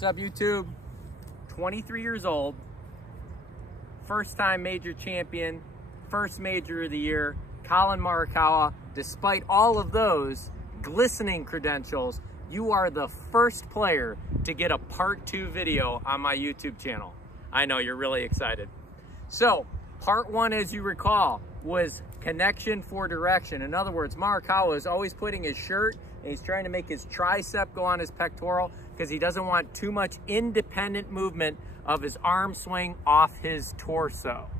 What's up, YouTube? 23 years old, first time major champion, first major of the year, Collin Morikawa. Despite all of those glistening credentials, you are the first player to get a part 2 video on my YouTube channel. I know you're really excited. So, part 1, as you recall, was connection for direction. In other words, Morikawa is always putting his shirt and he's trying to make his tricep go on his pectoral because he doesn't want too much independent movement of his arm swing off his torso.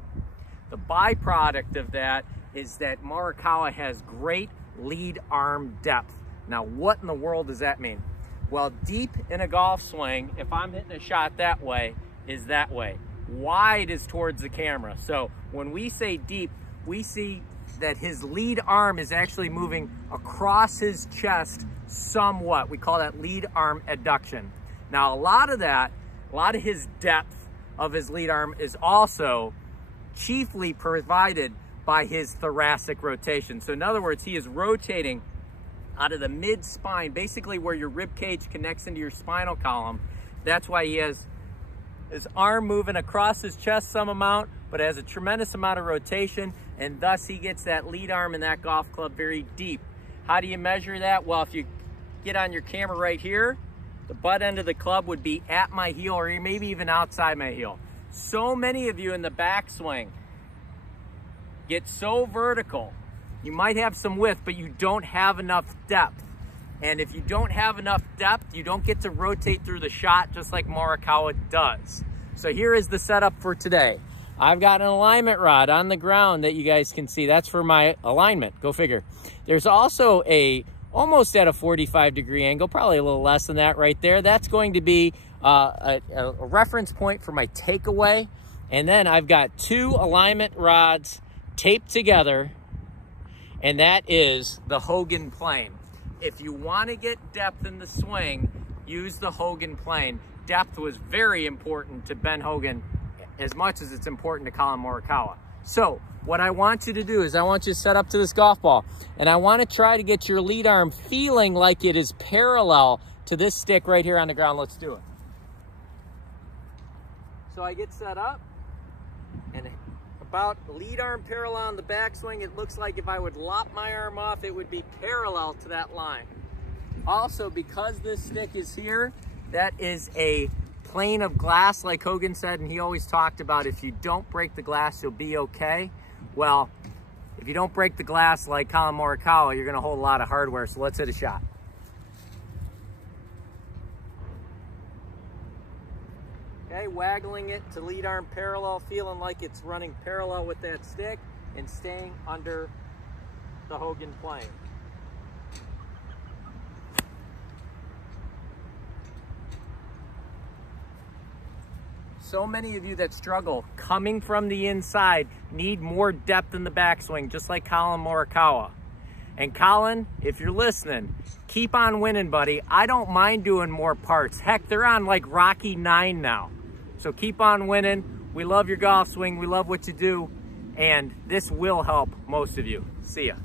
The byproduct of that is that Morikawa has great lead arm depth. Now, what in the world does that mean? Well, deep in a golf swing, if I'm hitting a shot that way, is that way. Wide is towards the camera. So when we say deep, we see that his lead arm is actually moving across his chest somewhat. We call that lead arm adduction. Now, a lot of his depth of his lead arm is also chiefly provided by his thoracic rotation. So in other words, he is rotating out of the mid-spine, basically where your rib cage connects into your spinal column. That's why he has his arm moving across his chest some amount, but has a tremendous amount of rotation, and thus he gets that lead arm in that golf club very deep. How do you measure that? Well, if you get on your camera right here, the butt end of the club would be at my heel or maybe even outside my heel. So many of you in the backswing get so vertical. You might have some width, but you don't have enough depth. And if you don't have enough depth, you don't get to rotate through the shot just like Morikawa does. So here is the setup for today. I've got an alignment rod on the ground that you guys can see. That's for my alignment, go figure. There's also almost at a 45-degree angle, probably a little less than that right there. That's going to be a reference point for my takeaway. And then I've got 2 alignment rods taped together, and that is the Hogan plane. If you want to get depth in the swing, use the Hogan plane. Depth was very important to Ben Hogan as much as it's important to Collin Morikawa. So what I want you to do is I want you to set up to this golf ball, and I want to try to get your lead arm feeling like it is parallel to this stick right here on the ground. Let's do it. So I get set up, and about lead arm parallel on the backswing. It looks like if I would lop my arm off, it would be parallel to that line. Also, because this stick is here, that is a plane of glass, like Hogan said, and he always talked about if you don't break the glass, you'll be okay. Well, if you don't break the glass like Collin Morikawa, you're gonna hold a lot of hardware, so let's hit a shot. Okay, waggling it to lead arm parallel, feeling like it's running parallel with that stick and staying under the Hogan plane. So many of you that struggle coming from the inside need more depth in the backswing, just like Collin Morikawa. And Collin, if you're listening, keep on winning, buddy. I don't mind doing more parts. Heck, they're on like Rocky 9 now. So keep on winning. We love your golf swing. We love what you do. And this will help most of you. See ya.